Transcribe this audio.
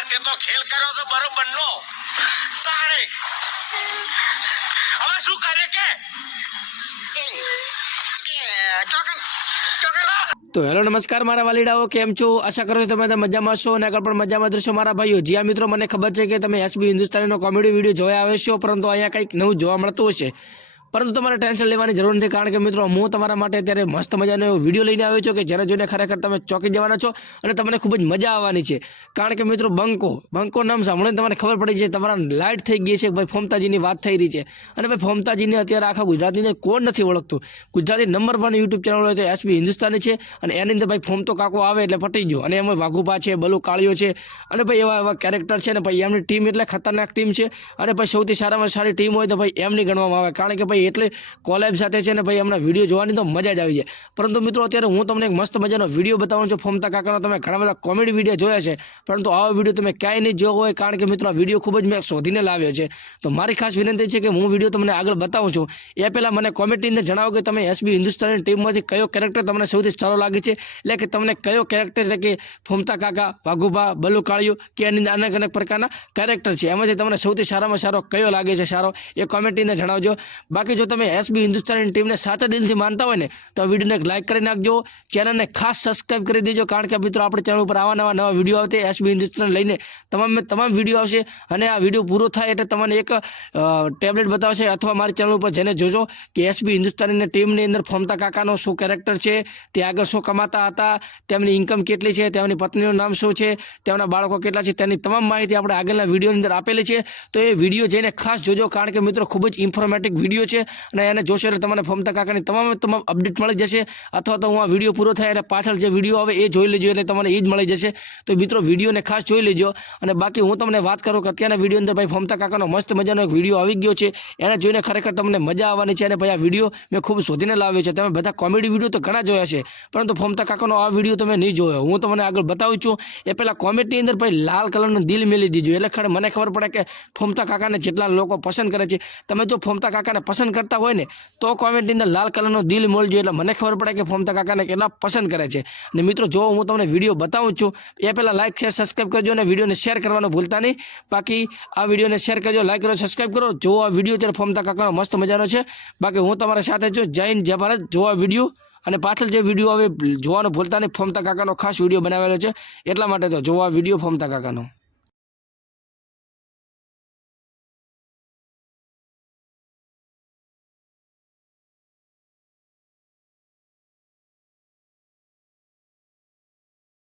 યાર તે તો ખેલ કર્યો તો બરોબર નો તારે હવે શું કરે કે તો હેલો નમસ્કાર મારા વાલીડાઓ, કેમ છો? આશા કરું છું તમે મજામાં છો અને આગળ પણ મજામાં રહેશો મારા ભાઈઓ. જ્યાં મિત્રો મને ખબર છે કે તમે એસબી હિન્દુસ્તાનીનો કોમેડી વિડીયો જોયા આવે છો, પરંતુ અહીંયા કંઈક નવું જોવા મળતું હશે. પરંતુ તમારે ટેન્શન લેવાની જરૂર નથી, કારણ કે મિત્રો હું તમારા માટે અત્યારે મસ્ત મજાનો વિડીયો લઈને આવ્યો છું કે જેને જોઈને ખરેખર તમે ચોંકી જવાના છો અને તમને ખૂબ જ મજા આવવાની છે. કારણ કે મિત્રો બંકો નામ સાંભળીને તમને ખબર પડી છે તમારા લાઇટ થઈ ગઈ છે કે ભાઈ ફોમતાજીની વાત થઈ રહી છે. અને ભાઈ ફોમતાજીને અત્યારે આખા ગુજરાતીને કોણ નથી ઓળખતું. ગુજરાતી નંબર 1 યુટ્યુબ ચેનલ હોય તો એસબી હિન્દુસ્તાની છે અને એની અંદર ભાઈ ફોમતો કાકો આવે એટલે પટી ગયો. અને એમાં વાઘુપા છે, બલુ કાળિયો છે અને ભાઈ એવા કેરેક્ટર છે ને ભાઈ એમની ટીમ એટલે ખતરનાક ટીમ છે. અને ભાઈ સૌથી સારામાં સારી ટીમ હોય તો ભાઈ એમની ગણવામાં આવે, કારણ કે ભાઈ એટલે કોલેબ સાથે છે ને ભાઈ હમણાં વિડીયો જોવાની તો મજા જ આવી જાય. પરંતુ મિત્રો અત્યારે હું તમને એક મસ્ત મજાનો વિડીયો બતાવું છું ફોમતા કાકાનો. તમે ઘણા બધા કોમેડી વિડીયો જોયા છે, પરંતુ આવો વિડીયો તમે ક્યાંય નહીં જોયો હોય, કારણ કે મિત્રો આ વિડીયો ખૂબ જ મેં શોધીને લાવ્યો છે. તો મારી ખાસ વિનંતી છે કે હું વિડીયો તમને આગળ બતાવું છું એ પહેલાં મને કોમેન્ટની અંદર જણાવો કે તમે એસબી હિન્દુસ્તાની ટીમમાંથી કયો કેરેક્ટર તમને સૌથી સારો લાગે છે. એટલે કે તમને કયો કેરેક્ટર એટલે કે ફોમતા કાકા, વાઘુભા, બલ્લુ કાળિયો કે એની અનેક અનેક પ્રકારના કેરેક્ટર છે, એમાંથી તમને સૌથી સારામાં સારો કયો લાગે છે સારો એ કોમેન્ટની અંદર જણાવજો. બાકી જો તમે એસબી હિન્દુસ્તાની ટીમને સાચા દિલથી માનતા હોય ને તો વિડીયોને એક લાઇક કરી નાખજો, ચેનલને ખાસ સબસ્ક્રાઇબ કરી દેજો, કારણ કે મિત્રો આપણે ચેનલ ઉપર આવા નવા વિડીયો આવશે એસબી હિન્દુસ્તાન લઈને તમામ વિડીયો આવશે. અને આ વિડીયો પૂરો થાય એટલે તમને એક ટેબ્લેટ બતાવશે અથવા મારી ચેનલ ઉપર જેને જોજો કે એસબી હિન્દુસ્તાનીની ટીમની અંદર ફોમતા કાકાનો શું કેરેક્ટર છે, તે આગળ શું કમાતા હતા, તેમની ઇન્કમ કેટલી છે, તેમની પત્નીનું નામ શું છે, તેમના બાળકો કેટલા છે, તેની તમામ માહિતી આપણે આગળના વિડીયોની અંદર આપેલી છે. તો એ વિડીયો જઈને ખાસ જોજો, કારણ કે મિત્રો ખૂબ જ ઇન્ફોર્મેટિવ વિડીયો છે અને એને જોશો એટલે તમને ફોમતા કાકાની તમામ અપડેટ મળી જશે. અથવા તો હું આ વિડીયો પૂરો થાય એટલે પાછળ જે વિડીયો આવે એ જોઈ લેજો એટલે તમને એ જ મળી જશે. તો મિત્રો વિડીયોને ખાસ જોઈ લેજો. અને બાકી હું તમને વાત કરું કે અત્યારના વિડીયો અંદર ભાઈ ફોમતા કાકાનો મસ્ત મજાનો એક વિડીયો આવી ગયો છે, એને જોઈને ખરેખર તમને મજા આવવાની છે. અને ભાઈ આ વિડીયો મેં ખૂબ શોધીને લાવ્યો છે. તમે બધા કોમેડી વિડીયો તો ઘણા જોયા છે, પરંતુ ફોમતા કાકાનો આ વિડીયો તમે નહીં જોયો. હું તમને આગળ બતાવું છું એ પહેલાં કોમેન્ટની અંદર ભાઈ લાલ કલરનું દિલ મેલી દીજો, એટલે મને ખબર પડે કે ફોમતા કાકાને જેટલા લોકો પસંદ કરે છે. તમે જો ફોમતા કાકાને પસંદ કરતા હોય ને તો કોમેન્ટની અંદર લાલ કલરનો દિલ મોલજો, એટલે મને ખબર પડે કે ફોમતા કાકાને કેટલા પસંદ કરે છે. અને મિત્રો જો હું તમને વિડીયો બતાવું છું એ પહેલાં લાઇક શેર સબસ્ક્રાઈબ કરજો અને વિડીયોને શેર કરવાનું ભૂલતા નહીં. બાકી આ વિડીયોને શેર કરજો, લાઇક કરો, સબસ્ક્રાઈબ કરો. જો આ વિડીયો ત્યારે ફોમતા કાકાનો મસ્ત મજાનો છે. બાકી હું તમારા સાથે છું. જય હિન્દ, જય ભારત. જો આ વિડીયો અને પાછળ જે વિડીયો હવે જોવાનું ભૂલતા નહીં. ફોમતા કાકાનો ખાસ વિડીયો બનાવેલો છે, એટલા માટે તો જો આ વિડીયો ફોમતા કાકાનો.